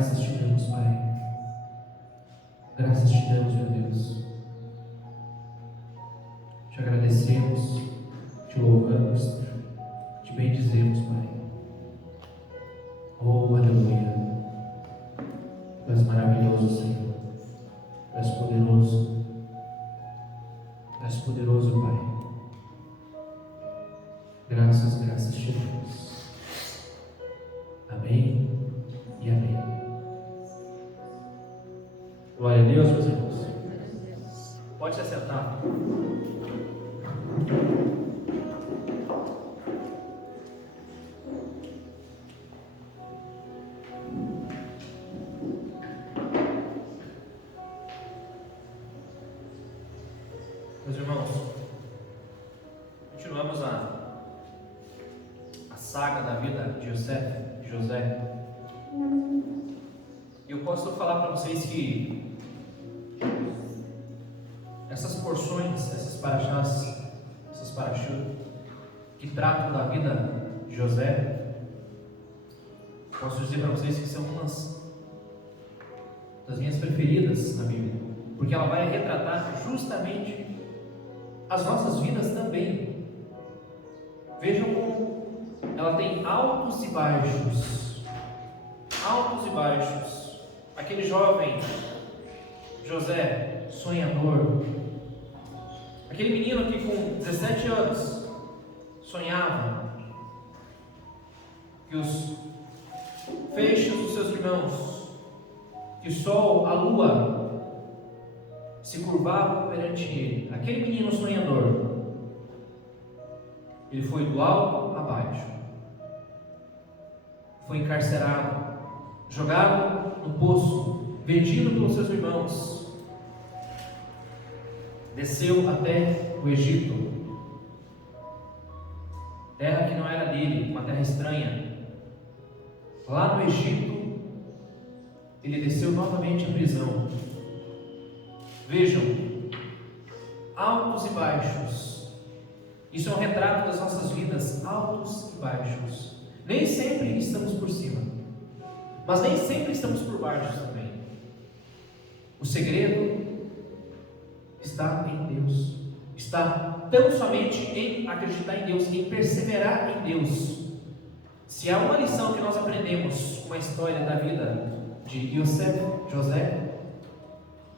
Graças te damos, Pai. Graças te damos, meu Deus. Te agradecemos, te louvamos, te bendizemos, Pai. Oh, aleluia. Tu és maravilhoso, Senhor. Tu és poderoso. Tu és poderoso, Pai. Graças, graças te damos. Amém e amém. Glória a Deus, meus irmãos. Pode se assentar. Meus irmãos, continuamos a saga da vida de José. E eu posso falar para vocês que essas porções, essas parashás, essas parashut que tratam da vida de José, posso dizer para vocês que são umas das minhas preferidas na Bíblia, porque ela vai retratar justamente as nossas vidas também. Vejam como ela tem altos e baixos. Altos e baixos. Aquele jovem José, sonhador. Aquele menino que com 17 anos sonhava que os feixes dos seus irmãos, que o sol, a lua se curvavam perante ele. Aquele menino sonhador, ele foi do alto a baixo, foi encarcerado, jogado no poço, vendido pelos seus irmãos, desceu até o Egito, terra que não era dele, uma terra estranha. Lá no Egito, ele desceu novamente à prisão. Vejam, altos e baixos. Isso é um retrato das nossas vidas, altos e baixos. Nem sempre estamos por cima, mas nem sempre estamos por baixo também. O segredo está em Deus. Está tão somente em acreditar em Deus, em perseverar em Deus. Se há uma lição que nós aprendemos com a história da vida de José,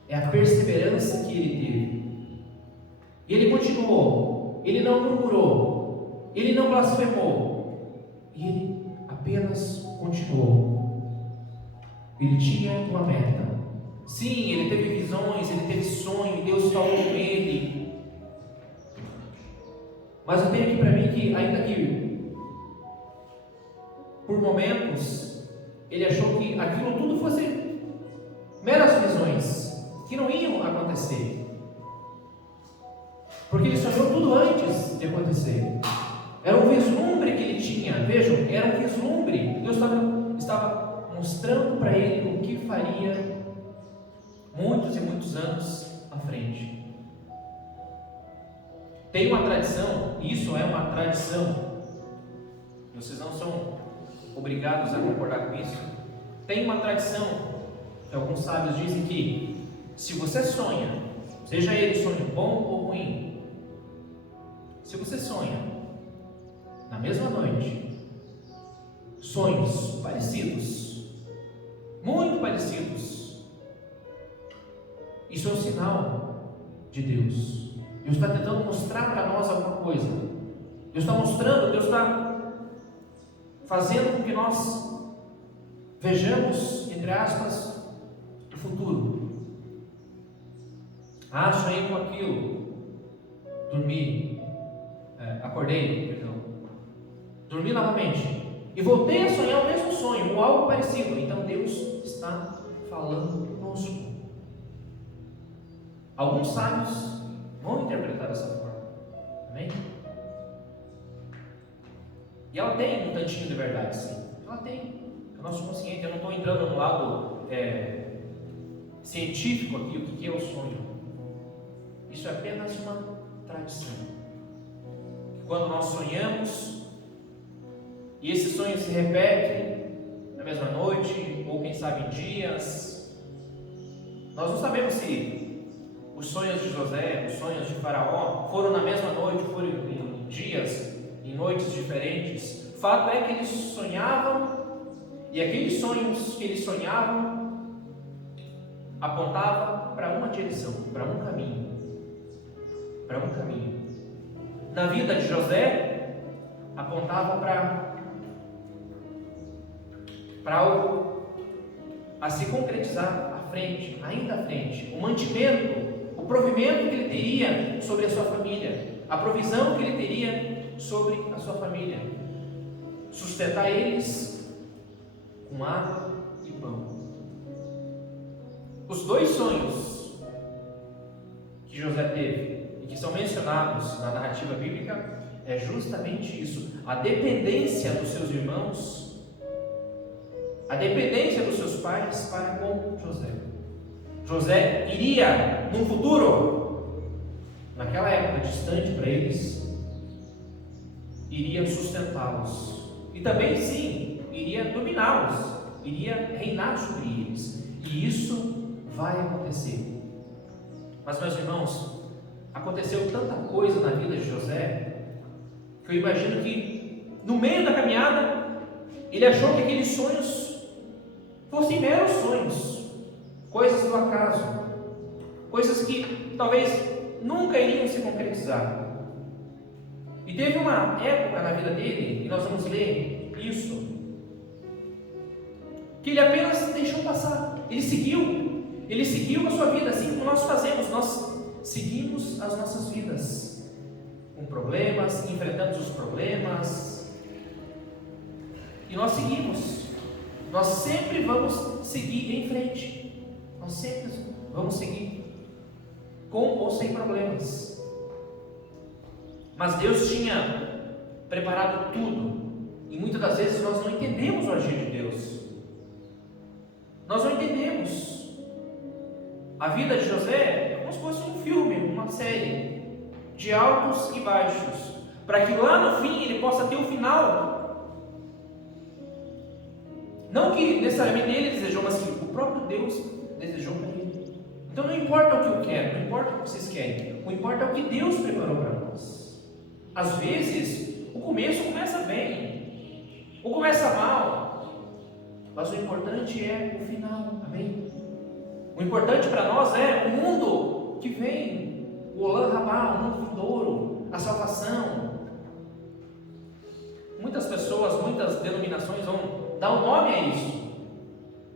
é a perseverança que ele teve. Ele continuou, ele não murmurou, ele não blasfemou, ele apenas continuou. Ele tinha uma meta. Sim, ele teve visões, ele teve sonho, Deus falou com ele. Mas eu tenho aqui para mim que, ainda que por momentos ele achou que aquilo tudo fosse meras visões, que não iam acontecer, porque ele sonhou tudo antes de acontecer. Era um vislumbre que ele tinha. Vejam, era um vislumbre. Deus estava mostrando para ele o que faria muitos e muitos anos à frente. Tem uma tradição, isso é uma tradição, vocês não são obrigados a concordar com isso. Tem uma tradição que alguns sábios dizem que se você sonha, seja ele sonho bom ou ruim, se você sonha na mesma noite sonhos parecidos, muito parecidos, isso é um sinal de Deus. Deus está tentando mostrar para nós alguma coisa. Deus está mostrando, Deus está fazendo com que nós vejamos, entre aspas, o futuro. Sonhei com aquilo, dormi novamente e voltei a sonhar o mesmo sonho, ou algo parecido. Então Deus está falando conosco. Alguns sábios vão interpretar dessa forma. Amém? E ela tem um tantinho de verdade, sim. Ela tem. O nosso consciente, eu não estou entrando no lado científico aqui, o que é o sonho. Isso é apenas uma tradição. Quando nós sonhamos, e esse sonho se repete na mesma noite, ou quem sabe em dias. Nós não sabemos se os sonhos de José, os sonhos de Faraó, foram na mesma noite, foram em dias, em noites diferentes. O fato é que eles sonhavam, e aqueles sonhos que eles sonhavam apontavam para uma direção, para um caminho. Para um caminho. Na vida de José, apontava para algo a se concretizar à frente, ainda à frente. O mantimento, o provimento que ele teria sobre a sua família, a provisão que ele teria sobre a sua família. Sustentar eles com água e pão. Os dois sonhos que José teve e que são mencionados na narrativa bíblica é justamente isso: a dependência dos seus irmãos, a dependência dos seus pais para com José. José iria, num futuro, naquela época distante para eles, iria sustentá-los e também, sim, iria dominá-los, iria reinar sobre eles, e isso vai acontecer. Mas, meus irmãos, aconteceu tanta coisa na vida de José, que eu imagino que no meio da caminhada ele achou que aqueles sonhos fossem meros sonhos, coisas do acaso, coisas que talvez nunca iriam se concretizar. E teve uma época na vida dele, e nós vamos ler isso, que ele apenas deixou passar. Ele seguiu a sua vida, assim como nós fazemos. Nós seguimos as nossas vidas com problemas, enfrentamos os problemas, e nós seguimos. Nós sempre vamos seguir em frente. Nós sempre vamos seguir, com ou sem problemas. Mas Deus tinha preparado tudo, e muitas das vezes nós não entendemos o agir de Deus. Nós não entendemos. A vida de José é como se fosse um filme, uma série de altos e baixos, para que lá no fim ele possa ter o final. Não que necessariamente ele desejou, mas que o próprio Deus desejou para ele. Então não importa o que eu quero, não importa o que vocês querem, o que importa é o que Deus preparou para nós. Às vezes o começo começa bem, ou começa mal, mas o importante é o final, amém? O importante para nós é o mundo que vem, o Olam Rabá, o mundo vindouro, a salvação. Muitas pessoas, muitas denominações vão dar um nome a isso,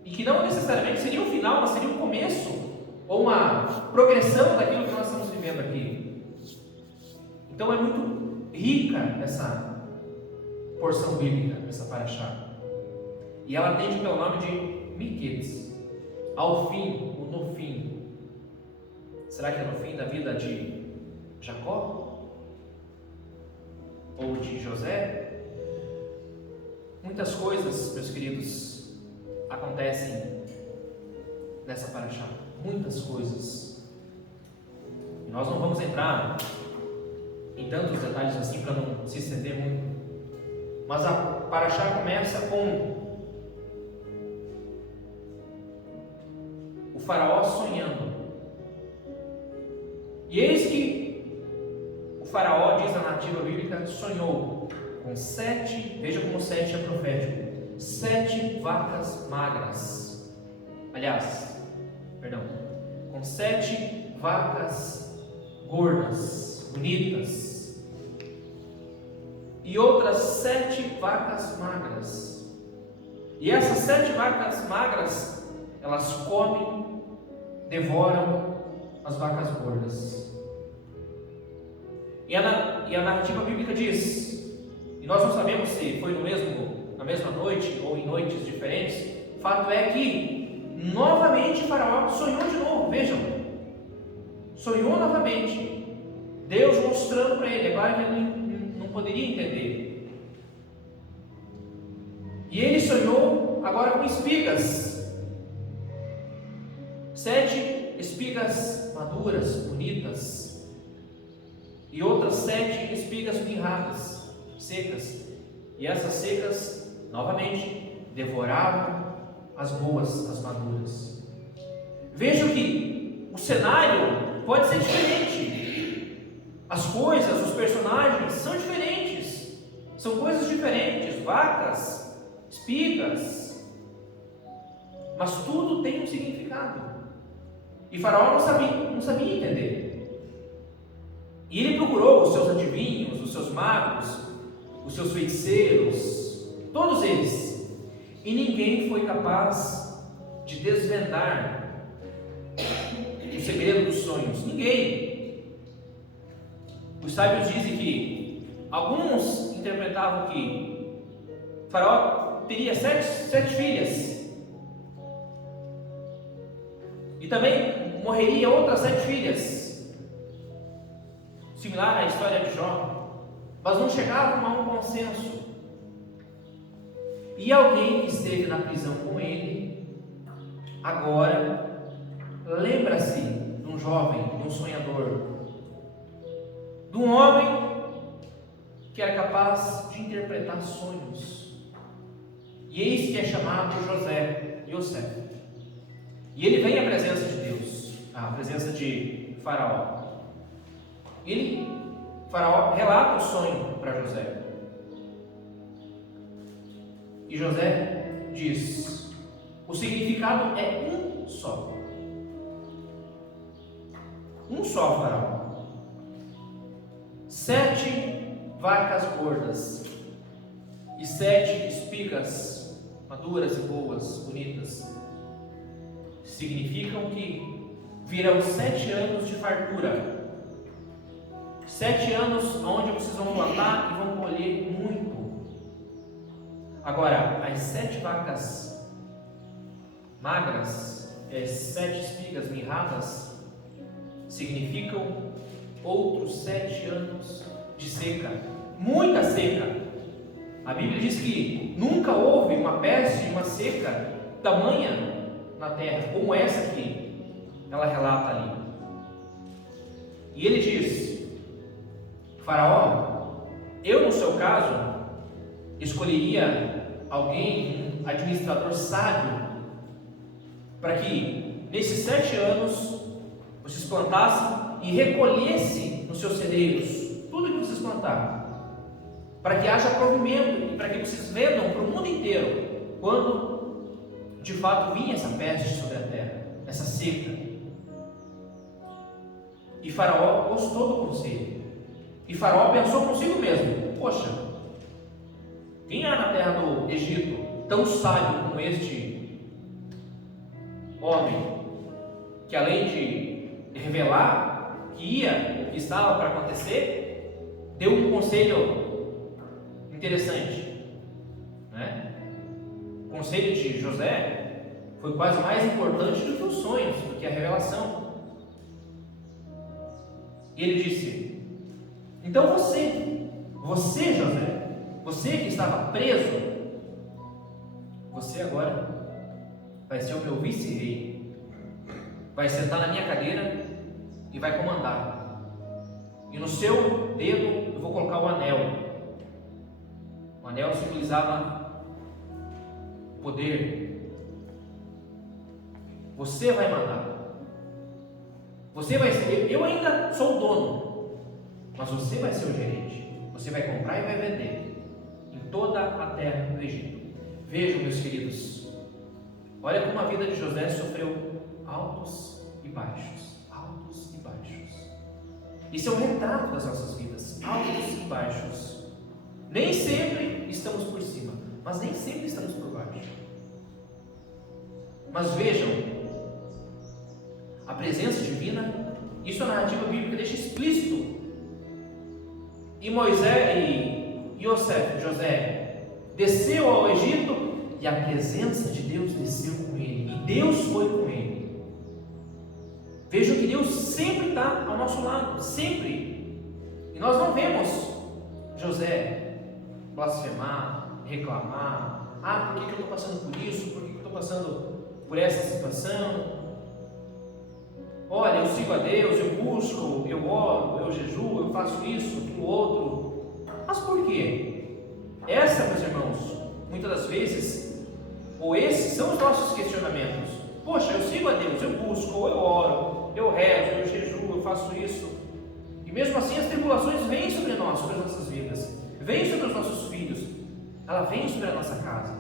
e que não necessariamente seria o final, mas seria o começo, ou uma progressão daquilo que nós estamos vivendo aqui. Então é muito rica essa porção bíblica, essa paraxá, e ela atende pelo nome de Miquetes, ao fim, ou no fim. Será que é no fim da vida de Jacó? Ou de José? Muitas coisas, meus queridos, acontecem nessa paraxá, muitas coisas, e nós não vamos entrar em tantos detalhes assim para não se estender muito, mas a paraxá começa com o faraó sonhando, e eis que o faraó, diz a narrativa bíblica, sonhou com 7, veja como 7 é profético, 7 vacas magras, com 7 vacas gordas, bonitas, e outras 7 vacas magras, e essas 7 vacas magras, elas comem, devoram as vacas gordas. E a narrativa bíblica diz, e nós não sabemos se foi na mesma noite ou em noites diferentes, o fato é que novamente o faraó sonhou de novo, vejam, sonhou novamente, Deus mostrando para ele, é claro que ele não poderia entender, e ele sonhou agora com espigas, 7 espigas maduras, bonitas, e outras 7 espigas mirradas, secas, e essas secas, novamente, devoravam as boas, as maduras. Vejam que o cenário pode ser diferente. As coisas, os personagens são diferentes. São coisas diferentes, vacas, espigas. Mas tudo tem um significado. E Faraó não sabia entender. E ele procurou os seus adivinhos, os seus magos, os seus feiticeiros, todos eles. E ninguém foi capaz de desvendar o segredo dos sonhos. Ninguém. Os sábios dizem que alguns interpretavam que Faraó teria sete filhas. E também morreria outras 7 filhas. Similar à história de Jó. Mas não chegavam a um consenso. E alguém que esteve na prisão com ele, agora lembra-se de um jovem, de um sonhador, de um homem que era capaz de interpretar sonhos. E eis que é chamado Yosef. E ele vem à presença de Deus, à presença de Faraó. Faraó relata o sonho para José. E José diz: o significado é um só. Um só, Faraó. 7 vacas gordas e 7 espigas maduras e boas, bonitas, significam que virão 7 anos de fartura. 7 anos onde vocês vão plantar e vão colher muito. Agora, as 7 vacas magras, as 7 espigas mirradas, significam outros 7 anos de seca, muita seca. A Bíblia diz que nunca houve uma peste, uma seca tamanha na terra, como essa que ela relata ali. E ele diz: Faraó, eu no seu caso escolheria alguém, um administrador sábio, para que nesses 7 anos vocês plantassem e recolhessem nos seus celeiros tudo que vocês plantaram, para que haja provimento e para que vocês vendam para o mundo inteiro quando de fato vinha essa peste sobre a terra, essa seca. E Faraó gostou do conselho. E Faraó pensou consigo mesmo: poxa, quem há na terra do Egito tão sábio como este homem, que além de revelar o que estava para acontecer, deu um conselho interessante, né? O conselho de José foi quase mais importante do que os sonhos, do que a revelação. E ele disse: então você José, você que estava preso, você agora vai ser o meu vice-rei, vai sentar na minha cadeira e vai comandar. E no seu dedo eu vou colocar o anel. O anel simbolizava poder. Você vai mandar. Você vai ser. Eu ainda sou o dono, mas você vai ser o gerente. Você vai comprar e vai vender em toda a terra do Egito. Vejam, meus queridos, olha como a vida de José sofreu altos e baixos. Altos e baixos. Isso é um retrato das nossas vidas. Altos e baixos. Nem sempre estamos por cima, mas nem sempre estamos por baixo. Mas vejam, a presença divina, isso a narrativa bíblica deixa explícito. E José desceu ao Egito e a presença de Deus desceu com ele. E Deus foi com ele. Vejam que Deus sempre está ao nosso lado, sempre. E nós não vemos José blasfemar, reclamar: por que eu estou passando por isso? Por que eu estou passando por essa situação? Olha, eu sigo a Deus, eu busco, eu oro, eu jejuo, eu faço isso, aquilo outro. Mas por quê? Essa, meus irmãos, muitas das vezes ou esses são os nossos questionamentos. Poxa, eu sigo a Deus, eu busco, eu oro, eu rezo, eu jejuo, eu faço isso. E mesmo assim as tribulações vêm sobre nós, sobre as nossas vidas, vêm sobre os nossos filhos, ela vem sobre a nossa casa.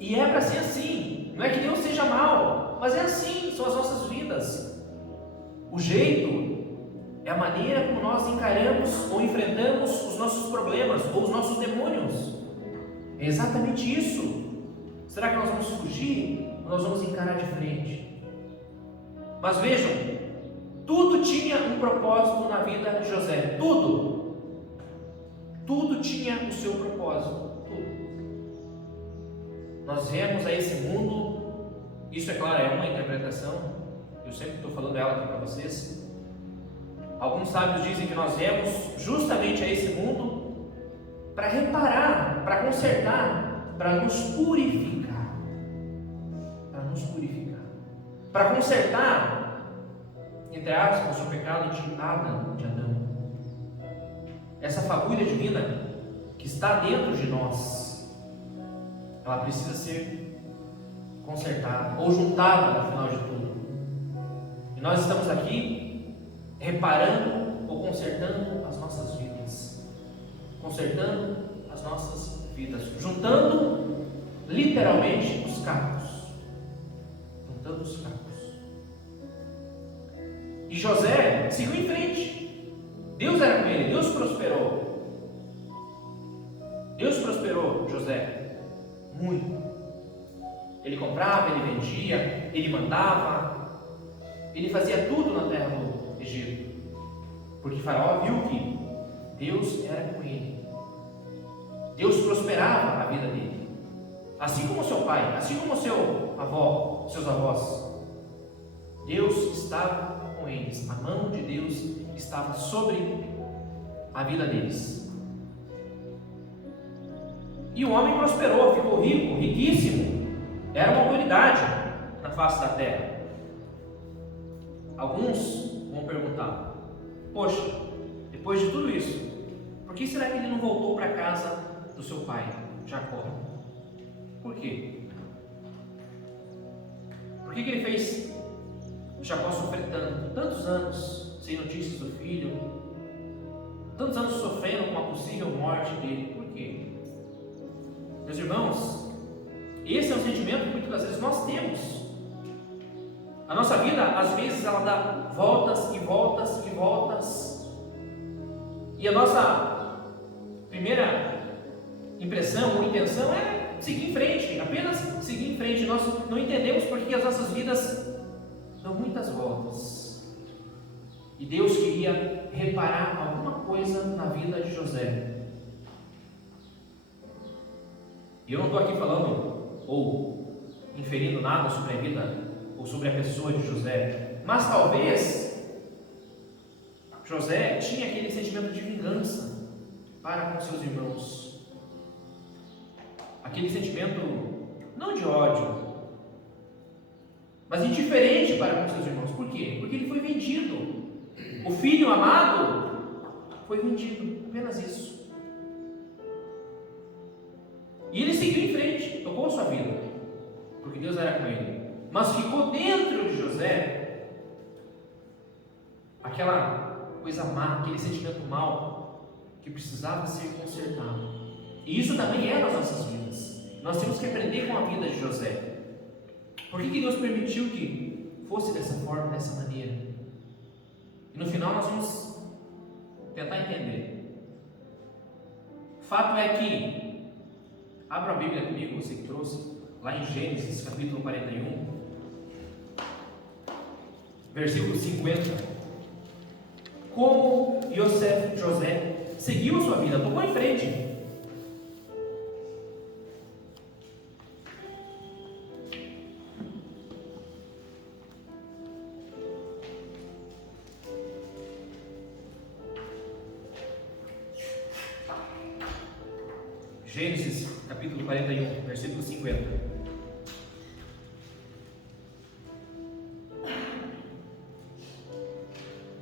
E é para ser assim, não é que Deus seja mau, mas é assim, são as nossas vidas. O jeito é a maneira como nós encaramos ou enfrentamos os nossos problemas ou os nossos demônios. É exatamente isso. Será que nós vamos fugir ou nós vamos encarar de frente? Mas vejam, tudo tinha um propósito na vida de José. Tudo tinha o seu propósito. Tudo. Nós viemos a esse mundo, isso é claro, é uma interpretação, eu sempre estou falando ela aqui para vocês. Alguns sábios dizem que nós viemos justamente a esse mundo para reparar, para consertar, para nos purificar. Para consertar, entre aspas, o pecado de Adão. Essa fagulha divina que está dentro de nós, ela precisa ser consertada ou juntada no final de tudo. E nós estamos aqui reparando ou consertando as nossas vidas, juntando literalmente os cacos. E José seguiu em frente. Deus era com ele, Deus prosperou José muito. Ele comprava, ele vendia, ele mandava, ele fazia tudo na terra do Egito, porque Faraó viu que Deus era com ele. Deus prosperava a vida dele, assim como seu pai, assim como seus avós. Deus estava com eles, a mão de Deus estava sobre a vida deles. E o homem prosperou, ficou rico, riquíssimo, era uma autoridade na face da terra. Alguns vão perguntar: poxa, depois de tudo isso, por que será que ele não voltou para a casa do seu pai, Jacó? Por quê? Por que ele fez Jacó sofrer tantos anos sem notícias do filho, tantos anos sofrendo com a possível morte dele? Por quê? Meus irmãos, esse é um sentimento que muitas das vezes nós temos. A nossa vida, às vezes, ela dá voltas e voltas e voltas, e a nossa primeira impressão ou intenção é seguir em frente, apenas seguir em frente. Nós não entendemos porque as nossas vidas dão muitas voltas. E Deus queria reparar alguma coisa na vida de José. E eu não estou aqui falando ou inferindo nada sobre a vida ou sobre a pessoa de José, mas talvez José tinha aquele sentimento de vingança para com seus irmãos, aquele sentimento não de ódio, mas indiferente para com seus irmãos. Por quê? Porque ele foi vendido. O filho amado foi vendido, apenas isso. E ele seguiu em frente, tocou a sua vida, porque Deus era com ele. Mas ficou dentro de José aquela coisa má, aquele sentimento mau que precisava ser consertado. E isso também é nas nossas vidas. Nós temos que aprender com a vida de José. Por que Deus permitiu que fosse dessa forma, dessa maneira? E no final nós vamos tentar entender. Fato é que, abra a Bíblia comigo, você que trouxe, lá em Gênesis capítulo 41, versículo 50. Como José seguiu a sua vida, tocou em frente. Gênesis capítulo 41, versículo 50.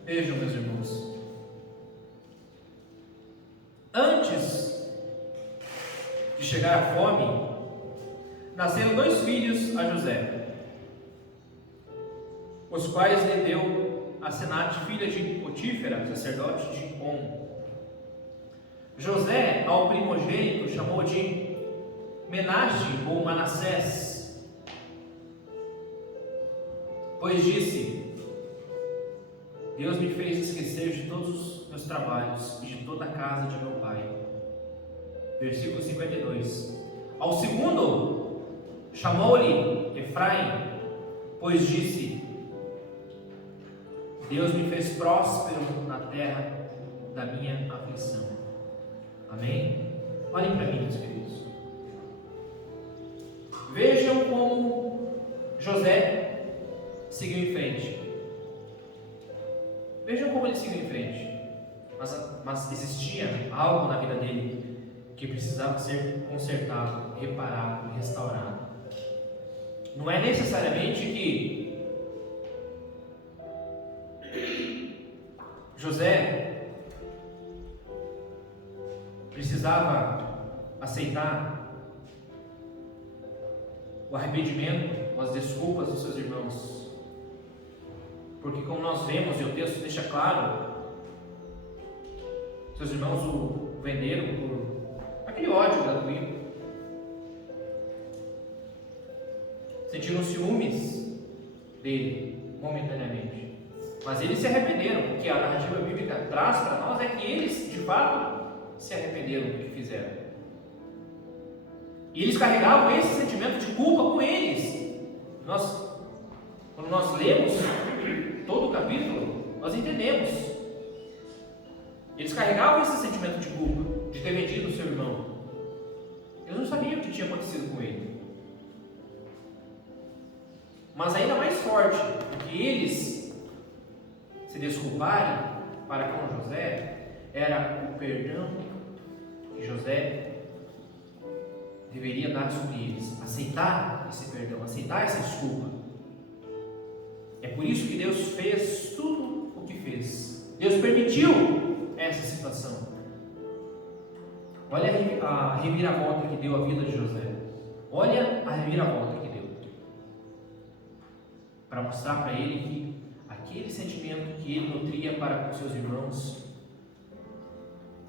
Vejam, meus irmãos, antes de chegar a fome, nasceram 2 filhos a José, os quais lhe deu Asenate, filha de Potífera, sacerdote de On. José, ao primogênito, chamou de Menashe ou Manassés, pois disse: Deus me fez esquecer de todos os meus trabalhos e de toda a casa de meu pai. Versículo 52. Ao segundo, chamou-lhe Efraim, pois disse: Deus me fez próspero na terra da minha aflição. Amém? Olhem para mim, meus queridos. Vejam como José seguiu em frente. Vejam como ele seguiu em frente. Mas existia algo na vida dele que precisava ser consertado, reparado, restaurado. Não é necessariamente que José precisava aceitar o arrependimento, as desculpas dos seus irmãos, porque como nós vemos, e o texto deixa claro, seus irmãos o venderam por aquele ódio gratuito, sentiram ciúmes dele momentaneamente, mas eles se arrependeram. O que a narrativa bíblica traz para nós é que eles de fato se arrependeram do que fizeram. E eles carregavam esse sentimento de culpa com eles. Quando nós lemos todo o capítulo, nós entendemos. Eles carregavam esse sentimento de culpa, de ter vendido o seu irmão. Eles não sabiam o que tinha acontecido com ele. Mas ainda mais forte do que eles se desculparem para com José, era o perdão que José deveria dar sobre eles, aceitar esse perdão, aceitar essa desculpa. É por isso que Deus fez tudo o que fez. Deus permitiu essa situação. Olha a reviravolta que deu a vida de José. Olha a reviravolta que deu, para mostrar para ele que aquele sentimento que ele nutria para com seus irmãos,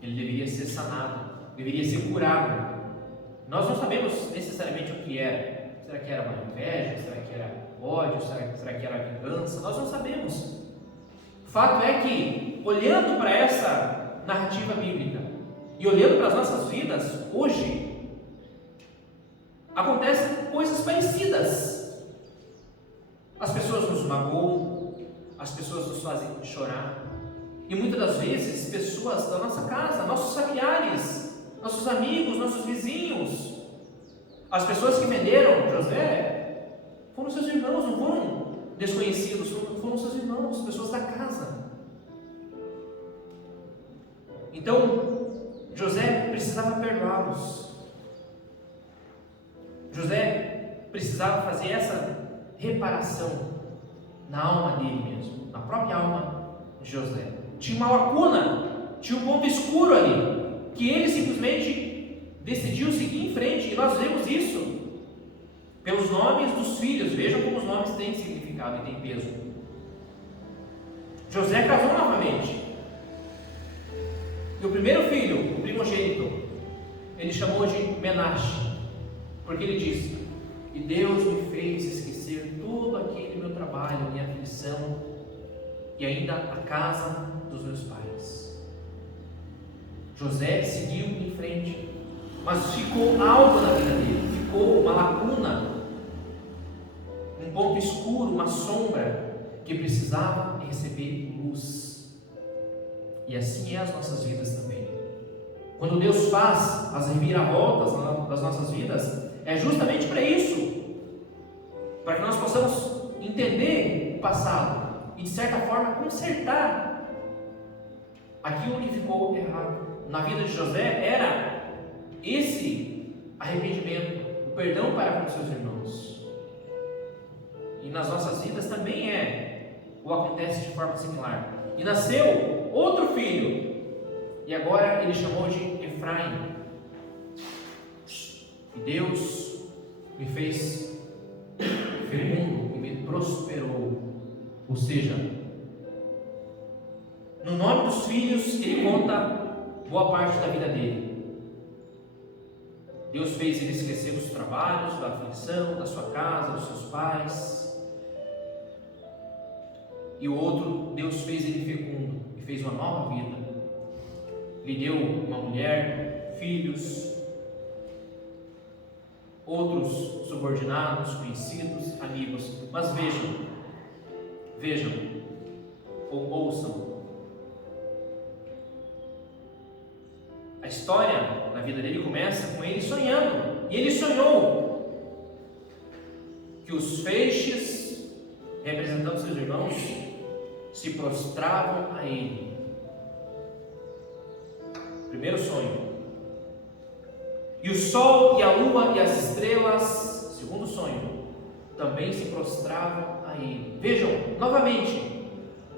ele deveria ser sanado, deveria ser curado. Nós não sabemos necessariamente o que era. Será que era uma inveja? Será que era ódio? Será que era vingança? Nós não sabemos. O fato é que, olhando para essa narrativa bíblica e olhando para as nossas vidas hoje, acontecem coisas parecidas. As pessoas nos magoam, as pessoas nos fazem chorar, e muitas das vezes pessoas da nossa casa, nossos familiares, nossos amigos, nossos vizinhos, as pessoas que venderam José foram seus irmãos, não foram desconhecidos, foram seus irmãos, pessoas da casa. Então José precisava perdoá-los. José precisava fazer essa reparação na alma dele mesmo, na própria alma de José. Tinha uma lacuna, tinha um ponto escuro ali, que ele simplesmente decidiu seguir em frente, e nós vemos isso pelos nomes dos filhos. Vejam como os nomes têm significado e têm peso. José casou novamente, e o primeiro filho, o primogênito, ele chamou de Menashe, porque ele disse: e Deus me fez esquecer todo aquele meu trabalho, a minha aflição, e ainda a casa dos meus pais. José seguiu em frente, mas ficou algo na vida dele, ficou uma lacuna, um ponto escuro, uma sombra que precisava receber luz. E assim é as nossas vidas também. Quando Deus faz as reviravoltas das nossas vidas, é justamente para isso, para que nós possamos entender o passado e de certa forma consertar aquilo que ficou errado. Na vida de José era esse arrependimento, o perdão para com seus irmãos. E nas nossas vidas também ou acontece de forma similar. E nasceu outro filho, e agora ele chamou de Efraim. E Deus me fez fecundo e me prosperou. Ou seja, no nome dos filhos, ele conta boa parte da vida dele. Deus fez ele esquecer dos trabalhos, da aflição, da sua casa, dos seus pais. E o outro, Deus fez ele fecundo e fez uma nova vida. Lhe deu uma mulher, filhos, outros subordinados, conhecidos, amigos. Mas vejam, ou ouçam. A história na vida dele começa com ele sonhando. E ele sonhou que os feixes, representando seus irmãos, se prostravam a ele. Primeiro sonho. E o sol e a lua e as estrelas, segundo sonho, também se prostravam a ele. Vejam, novamente,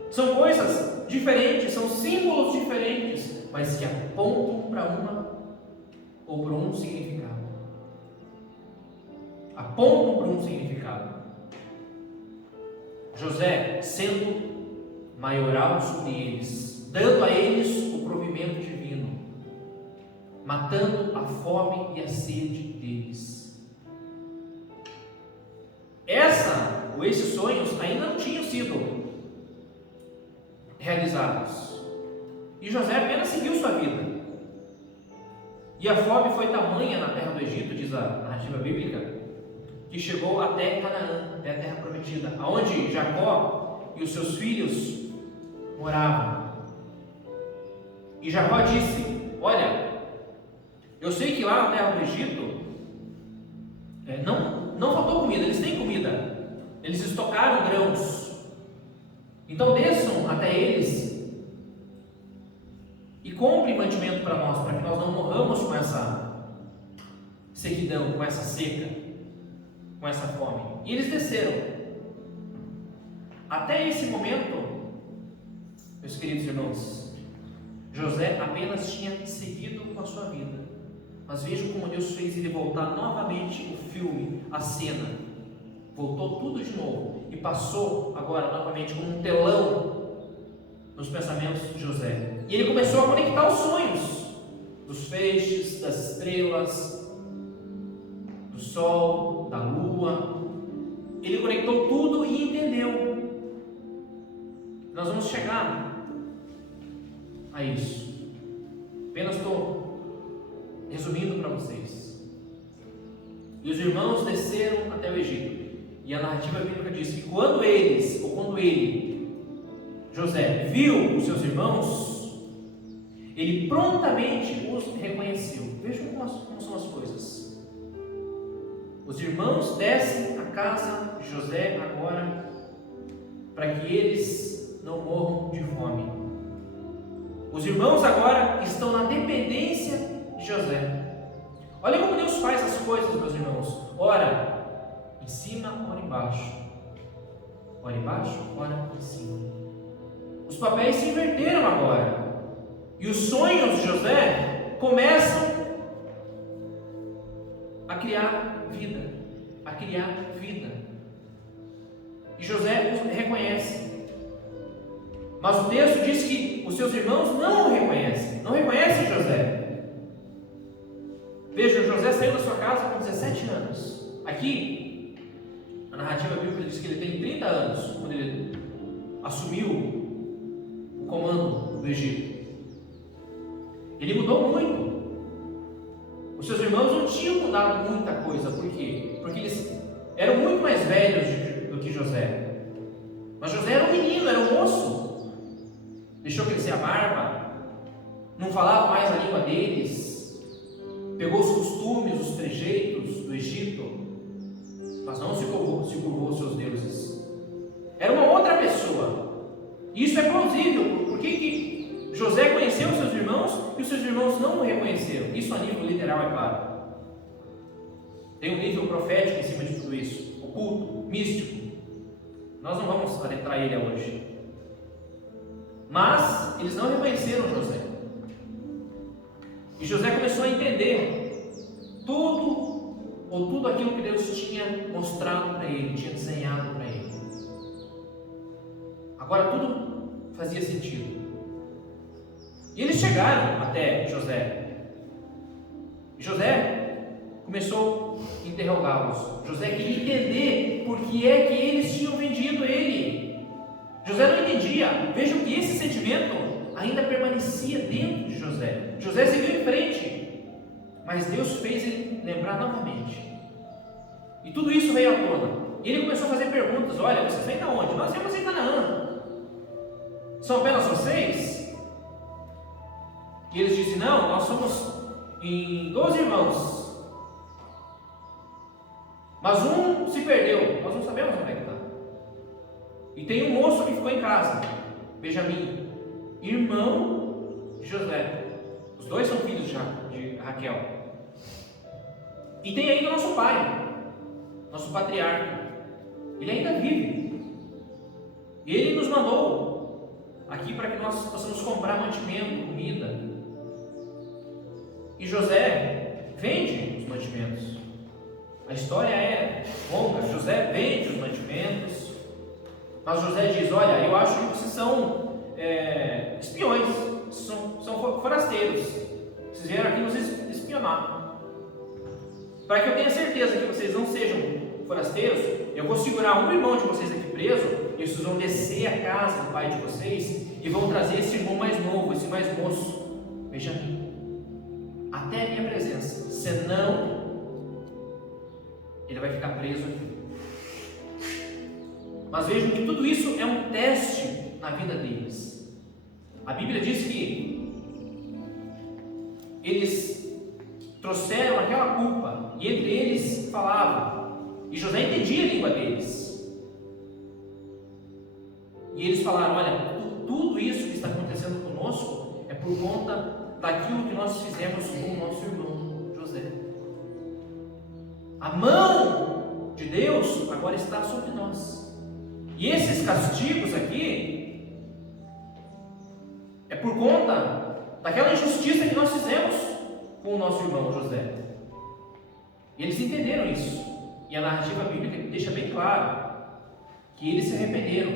são coisas diferentes, são símbolos diferentes, mas que apontam para uma ou para um significado. Apontam para um significado. José sendo maioral sobre eles, dando a eles o provimento divino, matando a fome e a sede deles. Esses sonhos ainda não tinham sido realizados. E José apenas seguiu sua vida. E a fome foi tamanha na terra do Egito, diz a narrativa bíblica, que chegou até Canaã, até a terra prometida, aonde Jacó e os seus filhos moravam. E Jacó disse: olha, eu sei que lá na terra do Egito não faltou comida, eles têm comida, eles estocaram grãos. Então desçam até eles e comprem mantimento para nós, para que nós não morramos com essa sequidão, com essa seca, com essa fome. E eles desceram. Até esse momento, meus queridos irmãos, José apenas tinha seguido com a sua vida. Mas vejam como Deus fez ele voltar novamente o filme, a cena. Voltou tudo de novo e passou agora novamente como um telão nos pensamentos de José. E ele começou a conectar os sonhos dos feixes, das estrelas, do sol, da lua. Ele conectou tudo e entendeu. Nós vamos chegar a isso. Apenas estou resumindo para vocês. E os irmãos desceram até o Egito. E a narrativa bíblica diz que quando ele, José, viu os seus irmãos, ele prontamente os reconheceu. Vejam como são as coisas. Os irmãos descem à casa de José agora para que eles não morram de fome. Os irmãos agora estão na dependência de José. Olha como Deus faz as coisas, meus irmãos. Ora em cima, ora embaixo. Ora embaixo, ora em cima. Os papéis se inverteram agora. E os sonhos de José começam a criar vida. A criar vida. E José os reconhece. Mas o texto diz que os seus irmãos não o reconhecem. Não reconhecem José. Veja, José saiu da sua casa com 17 anos. Aqui, a narrativa bíblica diz que ele tem 30 anos, quando ele assumiu o comando do Egito. Ele mudou muito. Os seus irmãos não tinham mudado muita coisa. Por quê? Porque eles eram muito mais velhos do que José. Mas José era um menino, era um moço. Deixou crescer a barba, não falava mais a língua deles, pegou os costumes, os trejeitos do Egito, mas não se curvou aos seus deuses. Era uma outra pessoa. Isso é plausível. Por que José conheceu os seus irmãos e os seus irmãos não o reconheceram? Isso a nível literal, é claro. Tem um nível profético em cima de tudo isso, oculto, místico. Nós não vamos adentrar ele hoje. Mas eles não reconheceram José. E José começou a entender todo ou tudo aquilo que Deus tinha mostrado para ele, tinha desenhado para ele. Agora tudo fazia sentido. E eles chegaram até José. E José começou a interrogá-los. José queria entender por que é que eles tinham vendido ele. José não entendia. Vejam que esse sentimento ainda permanecia dentro de José. José seguiu em frente, mas Deus fez ele lembrar novamente. E tudo isso veio à tona. E ele começou a fazer perguntas. Olha, vocês vêm de onde? Nós viemos em Canaã. São apenas vocês? E eles dizem, não, nós somos em 12 irmãos. Mas um se perdeu, nós não sabemos onde é que está. E tem um moço que ficou em casa, Benjamim, irmão de José. Os dois são filhos de Raquel. E tem ainda o nosso pai, nosso patriarca. Ele ainda vive. E ele nos mandou aqui para que nós possamos comprar mantimento, comida. E José vende os mantimentos. A história é longa. José vende os mantimentos. Mas José diz, olha, eu acho que vocês são espiões, são forasteiros. Vocês vieram aqui nos espionar. Para que eu tenha certeza que vocês não sejam forasteiros, eu vou segurar um irmão de vocês aqui preso, e vocês vão descer a casa do pai de vocês, e vão trazer esse irmão mais novo, esse mais moço, Benjamim, até a minha presença. Senão, ele vai ficar preso aqui. Mas vejam que tudo isso é um teste na vida deles. A Bíblia diz que eles trouxeram aquela culpa, e entre eles falavam, e José entendia a língua deles. E eles falaram, olha, tudo isso que está acontecendo conosco é por conta daquilo que nós fizemos com o nosso irmão José. A mão de Deus agora está sobre nós. E esses castigos aqui é por conta daquela injustiça que nós fizemos com o nosso irmão José. E eles entenderam isso. E a narrativa bíblica deixa bem claro que eles se arrependeram.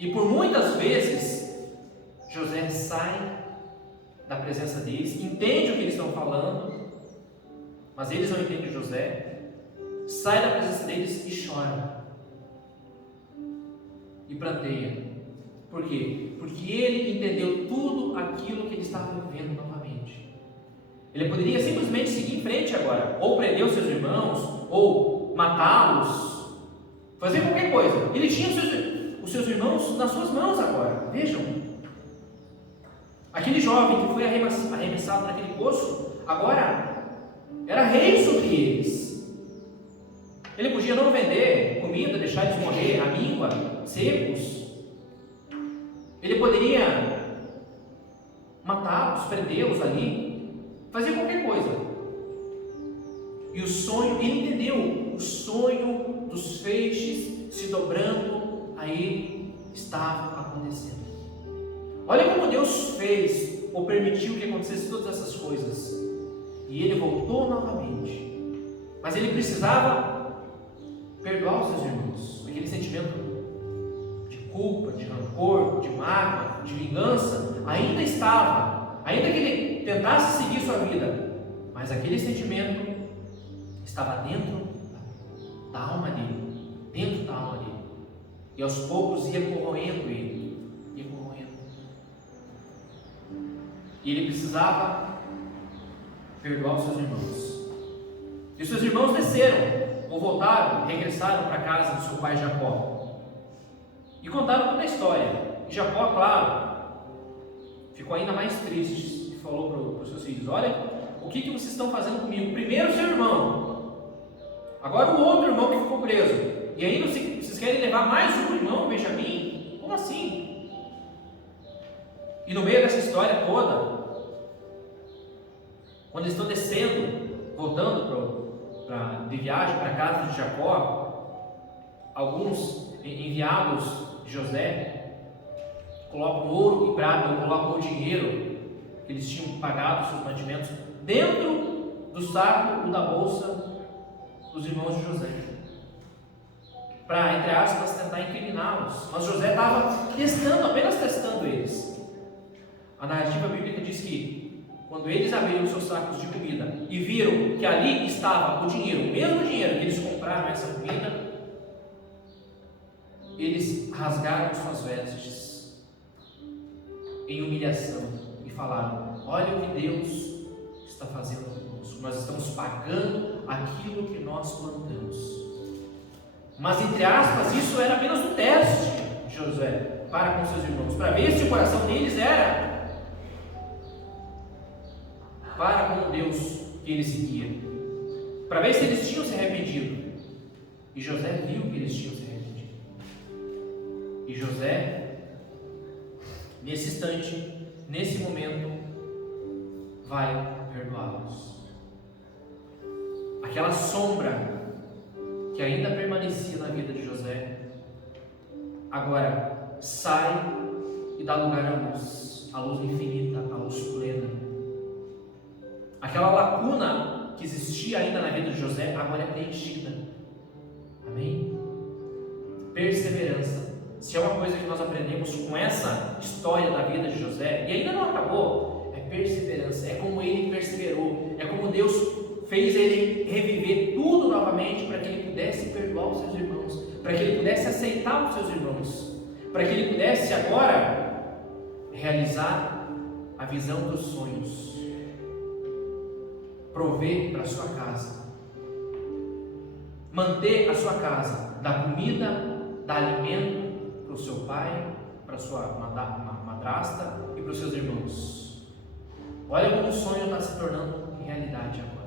E por muitas vezes José sai da presença deles, entende o que eles estão falando, mas eles não entendem José, sai da presença deles e chora. E pranteia. Por quê? Porque ele entendeu tudo aquilo que ele estava vivendo novamente. Ele poderia simplesmente seguir em frente agora, ou prender os seus irmãos, ou matá-los, fazer qualquer coisa. Ele tinha os seus irmãos nas suas mãos agora. Vejam. Aquele jovem que foi arremessado naquele poço, agora era rei sobre eles. Ele podia não vender comida, deixar eles morrer à míngua, secos. Ele poderia matá-los, prendê-los ali, fazer qualquer coisa. E o sonho, ele entendeu, o sonho dos feixes se dobrando a ele estava acontecendo. Olha como Deus fez ou permitiu que acontecesse todas essas coisas. E ele voltou novamente. Mas ele precisava perdoar os seus irmãos. Aquele sentimento de culpa, de rancor, de mágoa, de vingança ainda estava. Ainda que ele tentasse seguir sua vida, mas aquele sentimento estava dentro da alma dele. Dentro da alma dele. E aos poucos ia corroendo ele. Ia corroendo. E ele precisava perdoar os seus irmãos. E os seus irmãos desceram, ou voltaram, regressaram para a casa do seu pai Jacó. E contaram toda a história. E Jacó, claro, ficou ainda mais triste. E falou para os seus filhos, olha, o que vocês estão fazendo comigo? Primeiro o seu irmão, agora o outro irmão que ficou preso. E ainda vocês querem levar mais um irmão, Benjamim? Como assim? E no meio dessa história toda, quando eles estão descendo, voltando de viagem para a casa de Jacó, alguns enviados de José colocam ouro e prata, ou colocam o dinheiro que eles tinham pagado, seus mantimentos, dentro do saco ou da bolsa dos irmãos de José, para, entre aspas, tentar incriminá-los. Mas José estava apenas testando eles. A narrativa bíblica diz que, quando eles abriram seus sacos de comida e viram que ali estava o dinheiro, o mesmo dinheiro que eles compraram essa comida, eles rasgaram suas vestes em humilhação e falaram: olha o que Deus está fazendo conosco, nós estamos pagando aquilo que nós plantamos. Mas, entre aspas, isso era apenas um teste de José para com seus irmãos, para ver se o coração deles era para com o Deus que ele seguia, para ver se eles tinham se arrependido. E José viu que eles tinham se arrependido. E José, nesse instante, nesse momento, vai perdoá-los. Aquela sombra que ainda permanecia na vida de José, agora sai e dá lugar à luz infinita, à luz plena. Aquela lacuna que existia ainda na vida de José, agora é preenchida. Amém? Perseverança. Se é uma coisa que nós aprendemos com essa história da vida de José, e ainda não acabou, é perseverança. É como ele perseverou, é como Deus fez ele reviver tudo novamente para que ele pudesse perdoar os seus irmãos, para que ele pudesse aceitar os seus irmãos, para que ele pudesse agora realizar a visão dos sonhos, prover para a sua casa, manter a sua casa, dar comida, dar alimento para o seu pai, para a sua madrasta e para os seus irmãos. Olha como o sonho está se tornando realidade agora.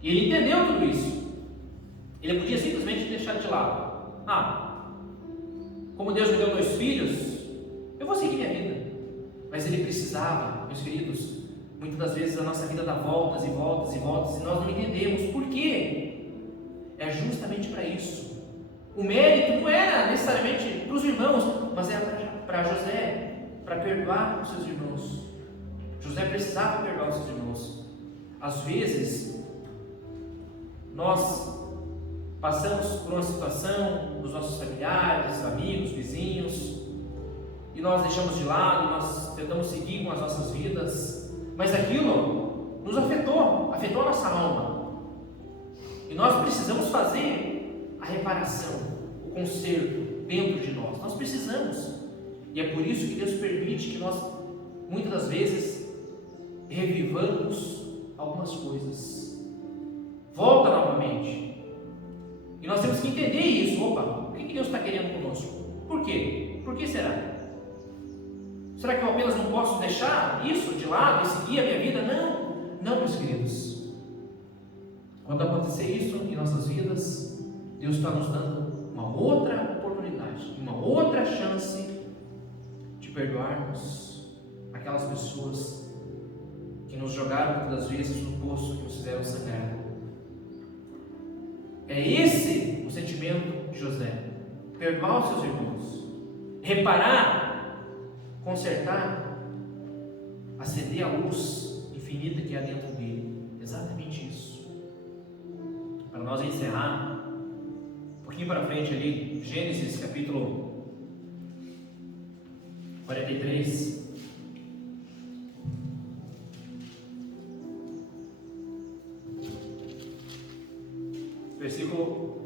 E ele entendeu tudo isso. Ele podia simplesmente deixar de lado. Como Deus me deu 2 filhos, eu vou seguir minha vida. Mas ele precisava, meus queridos, muitas das vezes a nossa vida dá voltas e voltas e voltas e nós não entendemos por quê. É justamente para isso. O mérito não era necessariamente para os irmãos, mas era para José, para perdoar os seus irmãos. José precisava perdoar os seus irmãos. Às vezes nós passamos por uma situação dos nossos familiares, amigos, vizinhos, e nós deixamos de lado, nós tentamos seguir com as nossas vidas, mas aquilo nos afetou a nossa alma, e nós precisamos fazer a reparação, o conserto dentro de nós precisamos, e é por isso que Deus permite que nós, muitas das vezes, revivamos algumas coisas. Volta novamente. E nós temos que entender isso. O que Deus está querendo conosco? Por quê? Por que será? Será que eu apenas não posso deixar isso de lado e seguir a minha vida? Não, meus queridos. Quando acontecer isso em nossas vidas, Deus está nos dando uma outra oportunidade, uma outra chance de perdoarmos aquelas pessoas que nos jogaram muitas das vezes no poço, que nos fizeram sangrar. É esse o sentimento de José: perdoar os seus irmãos, reparar, consertar, acender a luz infinita que há dentro dele. Exatamente isso. Para nós encerrar, um pouquinho para frente ali, Gênesis capítulo 43.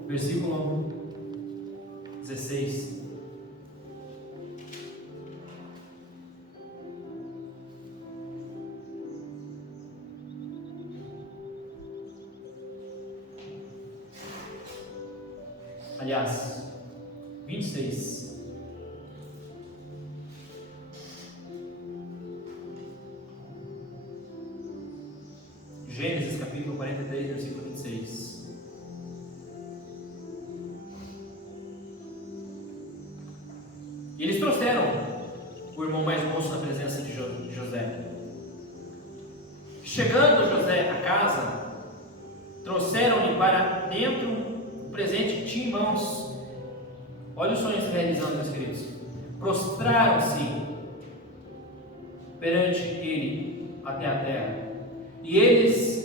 Versículo 16. Aliás, 26. Gênesis capítulo 43, versículo 26. E eles trouxeram o irmão mais moço na presença de José. Chegando José à casa, trouxeram-lhe para dentro o presente que tinha em mãos. Olha os sonhos se realizando, meus queridos. Prostraram-se perante ele até a terra. E eles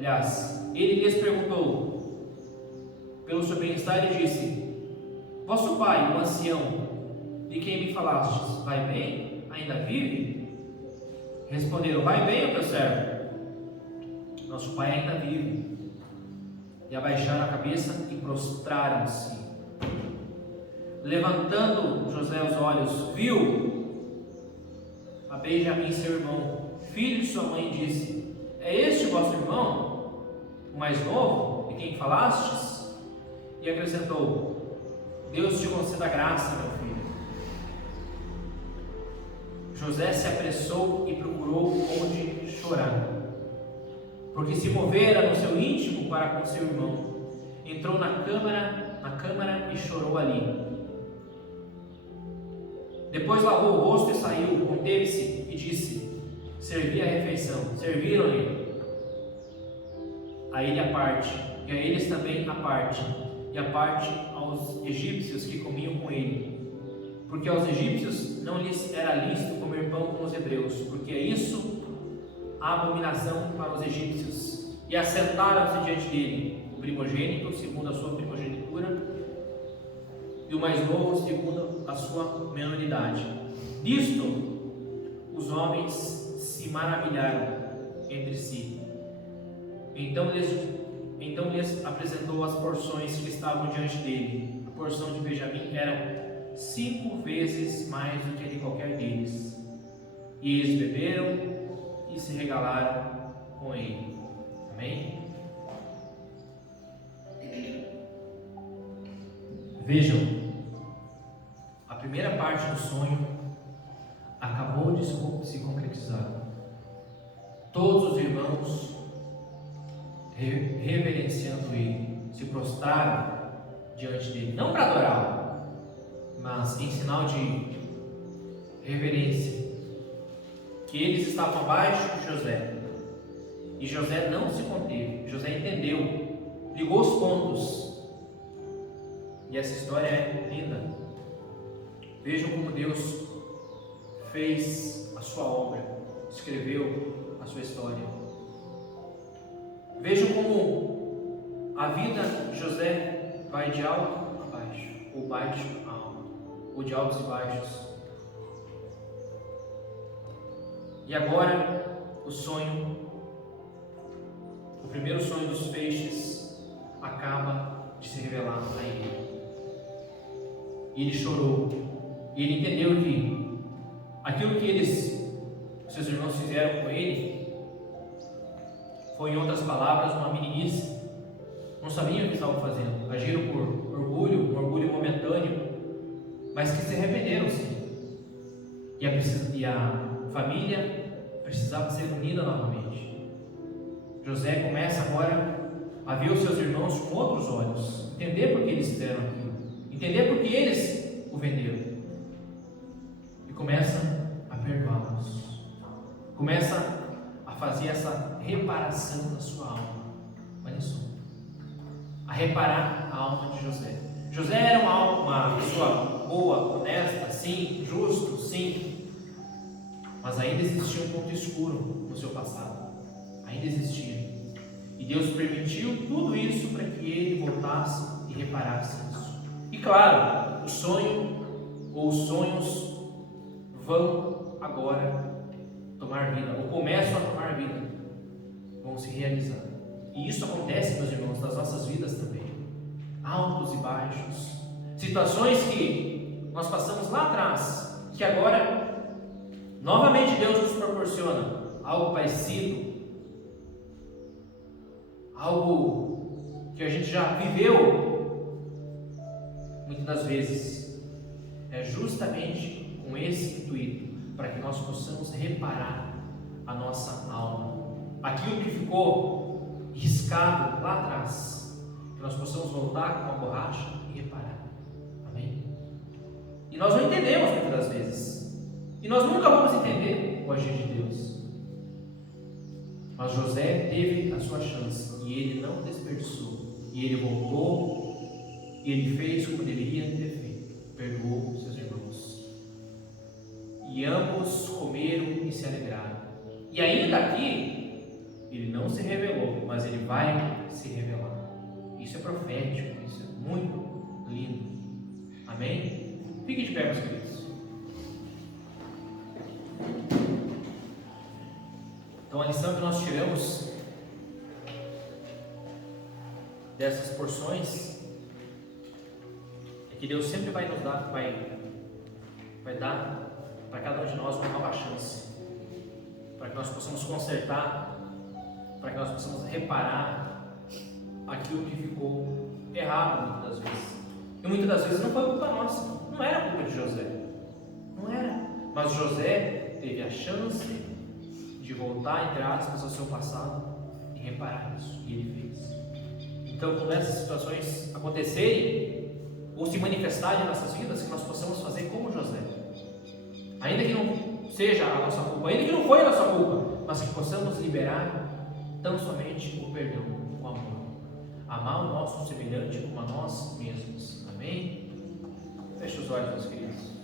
Aliás, ele lhes perguntou pelo seu bem-estar e disse: vosso pai, o ancião, de quem me falastes, vai bem? Ainda vive? Responderam: vai bem o teu servo. Nosso pai ainda vive. E abaixaram a cabeça e prostraram-se. Levantando José os olhos, viu a Benjamim, seu irmão, filho de sua mãe, e disse: é este o vosso irmão, o mais novo, de quem falastes? E acrescentou: Deus te conceda graça, meu filho. José se apressou e procurou onde chorar, porque se movera no seu íntimo para com seu irmão. Entrou na câmara e chorou ali. Depois lavou o rosto e saiu, conteve-se e disse: servi a refeição. Serviram-lhe a ele a parte, e a eles também a parte, e a parte aos egípcios que comiam com ele, porque aos egípcios não lhes era lícito comer pão com os hebreus, porque é isso a abominação para os egípcios. E assentaram-se diante dele o primogênito segundo a sua primogenitura, e o mais novo segundo a sua menoridade. Disto os homens se maravilharam entre si. Então lhes apresentou as porções que estavam diante dele. A porção de Benjamim era 5 vezes mais do que a de qualquer deles. E eles beberam e se regalaram com ele. Amém? Vejam, a primeira parte do sonho acabou de se concretizar. Todos os irmãos reverenciando ele, se prostraram diante dele, não para adorá-lo, mas em sinal de reverência, que eles estavam abaixo de José. E José não se conteve. José entendeu, ligou os pontos. E essa história é linda. Vejam como Deus fez a sua obra, escreveu a sua história. Vejam como a vida de José vai de alto a baixo, ou baixo a alto, ou de altos e baixos. E agora o sonho, o primeiro sonho dos feixes, acaba de se revelar a ele. E ele chorou. E ele entendeu que aquilo que seus irmãos fizeram com ele, foi, em outras palavras, uma meninice. Não sabiam o que estavam fazendo. Agiram por orgulho, um orgulho momentâneo, mas que se arrependeram, sim. E a família precisava ser unida novamente. José começa agora a ver os seus irmãos com outros olhos, entender por que eles fizeram aquilo, entender por que eles o venderam, e começa a perdoá-los, começa a fazer essa reparação da sua alma. Olha só, a reparar a alma de José. José era uma pessoa boa, honesta, sim, justo, sim, mas ainda existia um ponto escuro no seu passado, ainda existia, e Deus permitiu tudo isso para que ele voltasse e reparasse isso. E claro, o sonho ou os sonhos vão agora tomar vida, ou começam a tomar vida, vão se realizar. E isso acontece, meus irmãos, nas nossas vidas também. Altos e baixos, situações que nós passamos lá atrás, que agora novamente Deus nos proporciona algo parecido, algo que a gente já viveu muitas das vezes. É justamente com esse intuito, para que nós possamos reparar a nossa alma, aquilo que ficou riscado lá atrás, que nós possamos voltar com a borracha e reparar. Amém? E nós não entendemos muitas das vezes, e nós nunca vamos entender o agir de Deus, mas José teve a sua chance e ele não desperdiçou, e ele voltou, e ele fez como deveria ter feito, perdoou seus irmãos, e ambos comeram e se alegraram. E ainda aqui Ele não se revelou, mas ele vai se revelar. Isso é profético, isso é muito lindo. Amém? Fique de pé, meus queridos. Então a lição que nós tiramos dessas porções é que Deus sempre vai nos dar, vai dar para cada um de nós uma nova chance, para que nós possamos consertar, para que nós possamos reparar aquilo que ficou errado muitas das vezes. E muitas das vezes não foi culpa nossa, não era culpa de José, não era. Mas José teve a chance de voltar, entre aspas, ao seu passado e reparar isso, e ele fez. Então, quando essas situações acontecerem ou se manifestarem em nossas vidas, que nós possamos fazer como José, ainda que não seja a nossa culpa, ainda que não foi a nossa culpa, mas que possamos liberar tão somente o perdão, o amor, amar o nosso semelhante como a nós mesmos. Amém? Feche os olhos, meus queridos.